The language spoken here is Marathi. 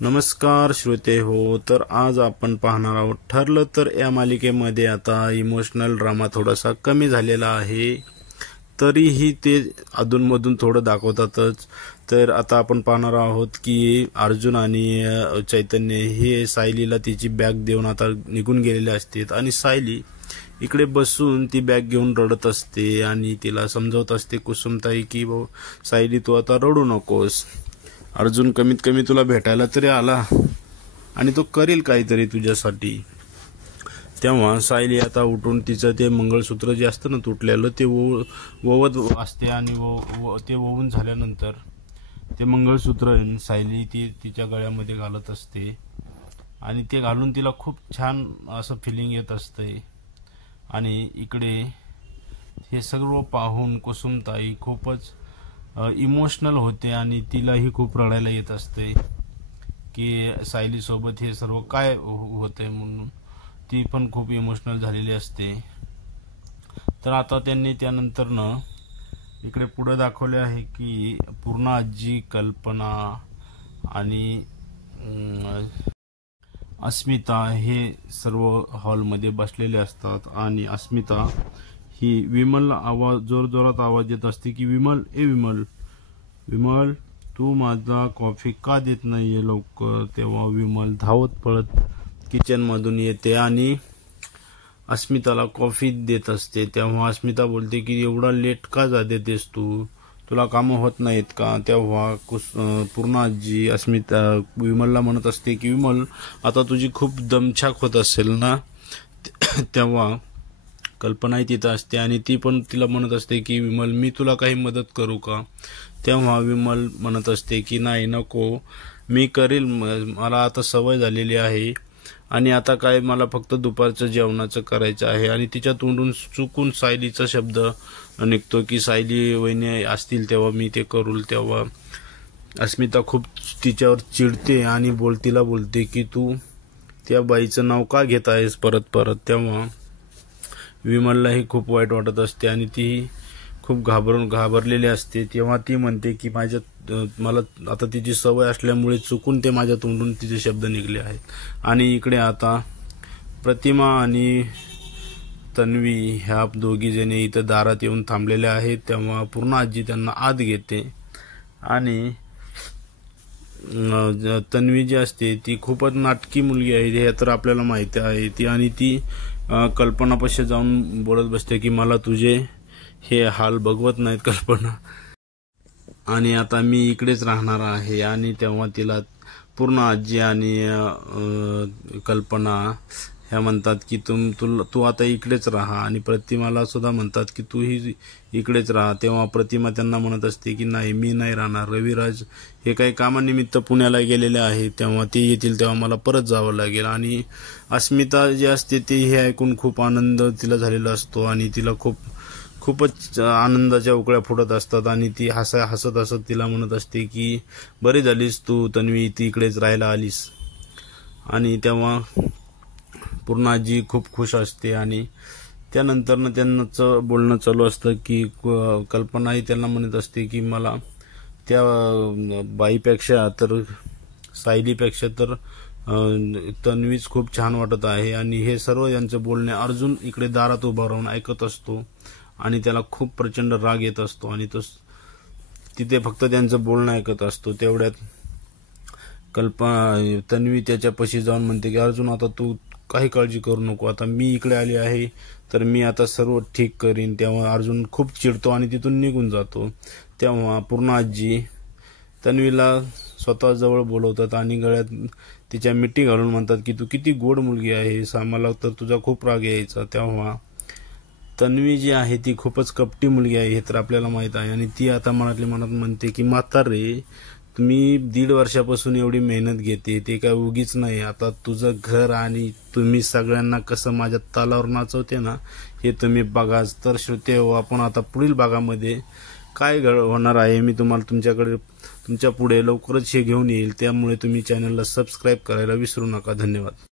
नमस्कार श्रोते हो. तर आज आपण पाहणार आहोत. ठरलं तर या मालिकेमध्ये आता इमोशनल ड्रामा थोडासा कमी झालेला आहे, तरीही ते अधूनमधून थोडं दाखवतातच. तर आता आपण पाहणार आहोत की अर्जुन आणि चैतन्य हे सायलीला तिची बॅग देऊन आता निघून गेलेले असतात आणि सायली इकडे बसून ती बॅग घेऊन रडत असते आणि तिला समजावत असते कुसुमताई की सायली तू आता रडू नकोस, अर्जुन कमीत कमी तुला भेटायला तरी आला आणि तो करेल काहीतरी तुझ्यासाठी. तेव्हा सायली आता उठून तिचं ते मंगळसूत्र जे असतं ना तुटलेलं ते ववत असते आणि ते ववून झाल्यानंतर ते मंगळसूत्र सायली ती तिच्या गळ्यामध्ये घालत असते आणि ते घालून तिला खूप छान असं फिलिंग येत असते. आणि इकडे हे सर्व पाहून कुसुमताई खूपच इमोशनल होते आणि तिलाही खूप रडायला येत असते की सायलीसोबत हे सर्व काय होतंय म्हणून ती पण खूप इमोशनल झालेली असते. तर आता त्यांनी त्यानंतरनं इकडे पुढे दाखवले आहे की पूर्ण आजी, कल्पना आणि अस्मिता हे सर्व हॉलमध्ये बसलेले असतात आणि अस्मिता ही विमलला जोरजोरात आवाज देत असते की विमल, विमल तू माझा कॉफी का देत नाहीये लवकर. तेव्हा विमल धावत पळत किचन मधून येते आणि अस्मिताला कॉफी देत असते. तेव्हा अस्मिता बोलते की एवढा लेट का देतेस तू, तुला कामं होत नाहीत का. तेव्हा पूर्ण आजी विमलला म्हणत असते की विमल आता तुझी खूप दमछाक होत असेल ना. तेव्हा कल्पनाही तिथं असते आणि ती पण तिला म्हणत असते की विमल मी तुला काही मदत करू का. तेव्हा विमल म्हणत असते की नाही नको, मी करेल, मला आता सवय झालेली आहे आणि आता काय मला फक्त दुपारचं जेवणाचं करायचं आहे. आणि तिच्या तोंडून चुकून सायलीचा शब्द निघतो की सायली वहिनी असतील तेव्हा मी ते करू. तेव्हा अस्मिता खूप तिच्यावर चिडते आणि तिला बोलते की तू त्या बाईचं नाव का घेत आहेस परत परत. तेव्हा विमललाही खूप वाईट वाटत असते आणि ती खूप घाबरलेली असते. तेव्हा ती म्हणते की मला आता तिची सवय असल्यामुळे चुकून ते माझ्या तोंडून तिचे शब्द निघले आहेत. आणि इकडे आता प्रतिमा आणि तन्वी ह्या दोघी जणी इथं दारात येऊन थांबलेल्या आहेत. तेव्हा पूर्ण आजी त्यांना आत घेते आणि तन्वी जी असते ती खूपच नाटकी मुलगी आहे हे तर आपल्याला माहिती आहे. ती आणि ती कल्पनापाशी जाऊन बोलत बसते की मला तुझे हे हाल बघवत नाहीत कल्पना आणि आता मी इकडेच राहणार आहे. आणि तेव्हा तिला पूर्ण आजी आणि कल्पना ह्या म्हणतात की तू आता इकडेच राहा आणि प्रतिमाला सुद्धा म्हणतात की तूही इकडेच राहा. तेव्हा प्रतिमा त्यांना म्हणत असते की नाही मी नाही राहणार, रविराज हे काही कामानिमित्त पुण्याला गेलेले आहे, तेव्हा ते येतील तेव्हा मला परत जावं लागेल. आणि अस्मिता जी असते ती हे ऐकून खूप आनंद तिला झालेला असतो आणि तिला खूपच आनंदाच्या उकळ्या फुटत असतात आणि ती हसत तिला म्हणत असते की बरी झालीस तू तन्वी, ती इकडेच राहायला आलीस. आणि तेव्हा पूर्ण आजी खूप खुश असते आणि त्यानंतर त्यांचं बोलणं चालू असतं की कल्पनाही त्यांना म्हणत असते की मला त्या बाईपेक्षा तर सायलीपेक्षा तर तन्वीच खूप छान वाटत आहे. आणि हे सर्व यांचं बोलणे अर्जुन इकडे दारात उभा राहून ऐकत असतो आणि त्याला खूप प्रचंड राग येत असतो आणि तो तिथे फक्त त्यांचं बोलणं ऐकत असतो. तेवढ्यात तन्वी त्याच्यापाशी जाऊन म्हणते की अर्जुन आता तू काही काळजी करू नको, आता मी इकडे आली आहे तर मी आता सर्व ठीक करीन. तेव्हा अर्जुन खूप चिडतो आणि तिथून निघून जातो. तेव्हा पूर्ण आजी तन्वीला स्वतः जवळ बोलवतात आणि गळ्यात तिच्या मिठी घालून म्हणतात की तू किती गोड मुलगी आहेस, आम्हाला तर तुझा खूप राग यायचा. तेव्हा तन्वी जी आहे ती खूपच कपटी मुलगी आहे हे तर आपल्याला माहित आहे आणि ती आता मनातल्या मनात म्हणते की म्हातारे तुम्ही 1.5 वर्षापासून एवढी मेहनत घेते ते काय उगीच नाही, आता तुझं घर आणि तुम्ही सगळ्यांना कसं माझ्या तालावर नाचवते ना हे तुम्ही बघाच. तर श्रोते हो, आपण आता पुढील भागामध्ये काय होणार आहे मी तुम्हाला तुमच्या पुढे लवकरच हे घेऊन येईल. त्यामुळे तुम्ही चॅनलला सबस्क्राईब करायला विसरू नका. धन्यवाद.